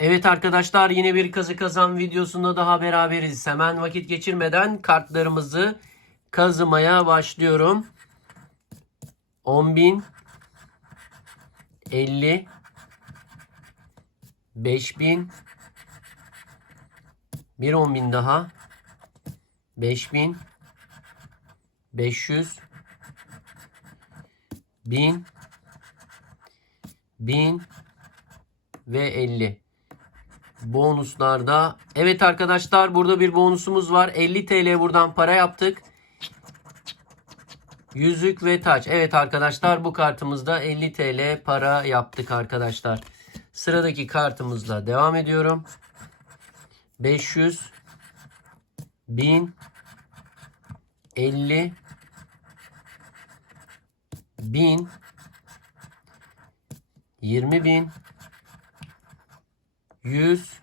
Evet arkadaşlar yine bir kazı kazan videosunda daha beraberiz. Hemen vakit geçirmeden kartlarımızı kazımaya başlıyorum. 10.000 50 5000 bir 10.000 daha 5000 500 1000 1000 ve 50 bonuslarda. Evet arkadaşlar burada bir bonusumuz var. 50 TL buradan para yaptık. Yüzük ve taç. Evet arkadaşlar bu kartımızda 50 TL para yaptık arkadaşlar. Sıradaki kartımızla devam ediyorum. 500 1000 50 1000 20 bin 100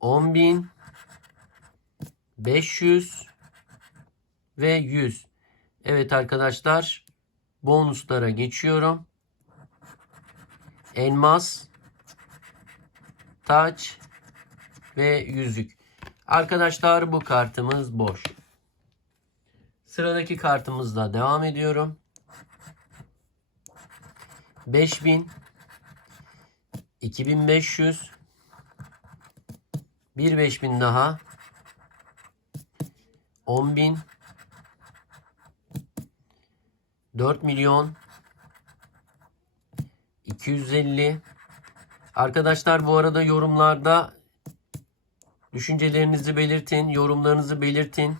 10 bin 500 ve 100 Evet arkadaşlar bonuslara geçiyorum. Elmas taç ve yüzük. Arkadaşlar bu kartımız boş. Sıradaki kartımızla devam ediyorum. 5000 2500 bir 5000 daha. 10000 4 milyon. 250 Arkadaşlar bu arada yorumlarda düşüncelerinizi belirtin, yorumlarınızı belirtin.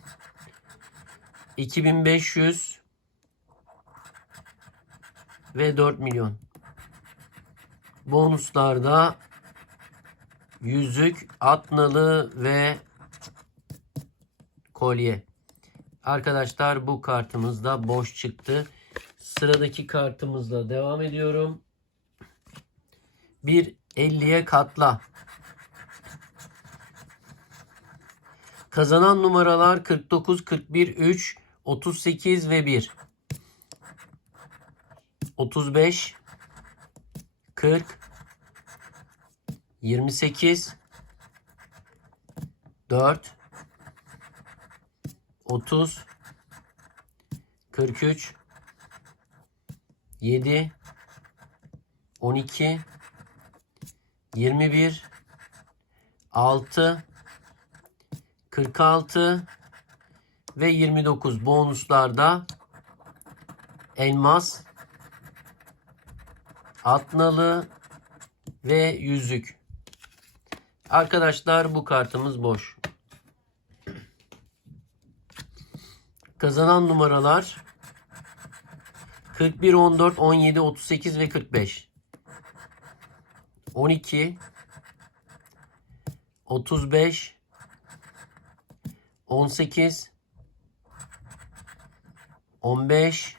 2500 ve 4 milyon. Bonuslarda yüzük, atnalı ve kolye. Arkadaşlar bu kartımız da boş çıktı. Sıradaki kartımızla devam ediyorum. Bir 50'ye katla. Kazanan numaralar 49, 41, 3, 38 ve 1. 35 40 28 4 30 43 7 12 21 6 46 ve 29 bonuslarda elmas atnalı ve yüzük. Arkadaşlar bu kartımız boş. Kazanan numaralar 41, 14, 17, 38 ve 45. 12 35 18 15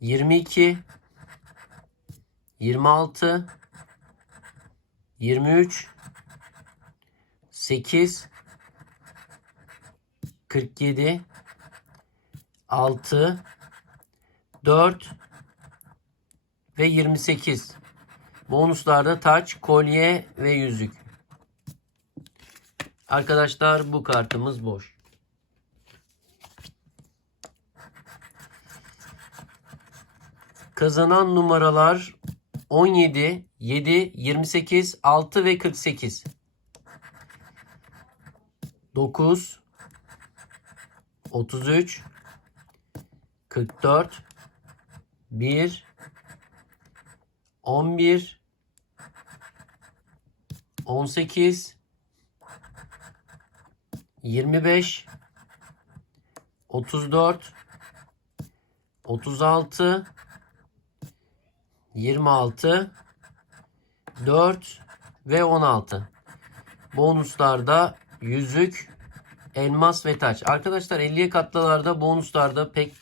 22 26 23 8 47 6 4 ve 28 bonuslarda taç, kolye ve yüzük. Arkadaşlar bu kartımız boş. Kazanan numaralar 17, 7, 28, 6 ve 48. 9, 33, 44, 1, 11, 18, 25, 34, 36, 26, 4 ve 16. Bonuslarda yüzük, elmas ve taç. Arkadaşlar 50'ye katlalarda bonuslarda pek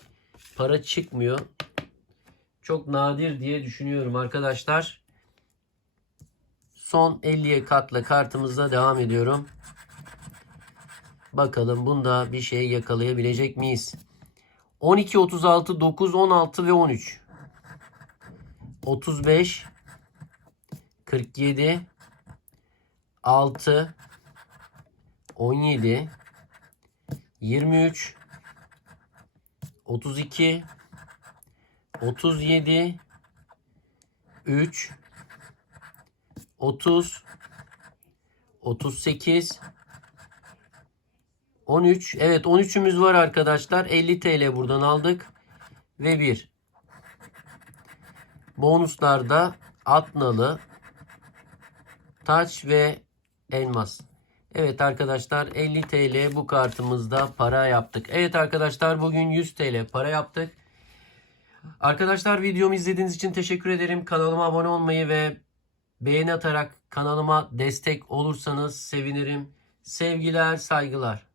para çıkmıyor. Çok nadir diye düşünüyorum arkadaşlar. Son 50'ye katla kartımızla devam ediyorum. Bakalım bunda bir şey yakalayabilecek miyiz? 12, 36, 9, 16 ve 13. 35 47 6 17 23 32 37 3 30 38 13 evet 13'ümüz var arkadaşlar. 50 TL buradan aldık ve 1 bonuslarda atnalı taç ve elmas Evet arkadaşlar 50 TL bu kartımızda para yaptık. Evet arkadaşlar bugün 100 TL para yaptık. Arkadaşlar videomu izlediğiniz için teşekkür ederim. Kanalıma abone olmayı ve beğeni atarak kanalıma destek olursanız sevinirim. Sevgiler, saygılar.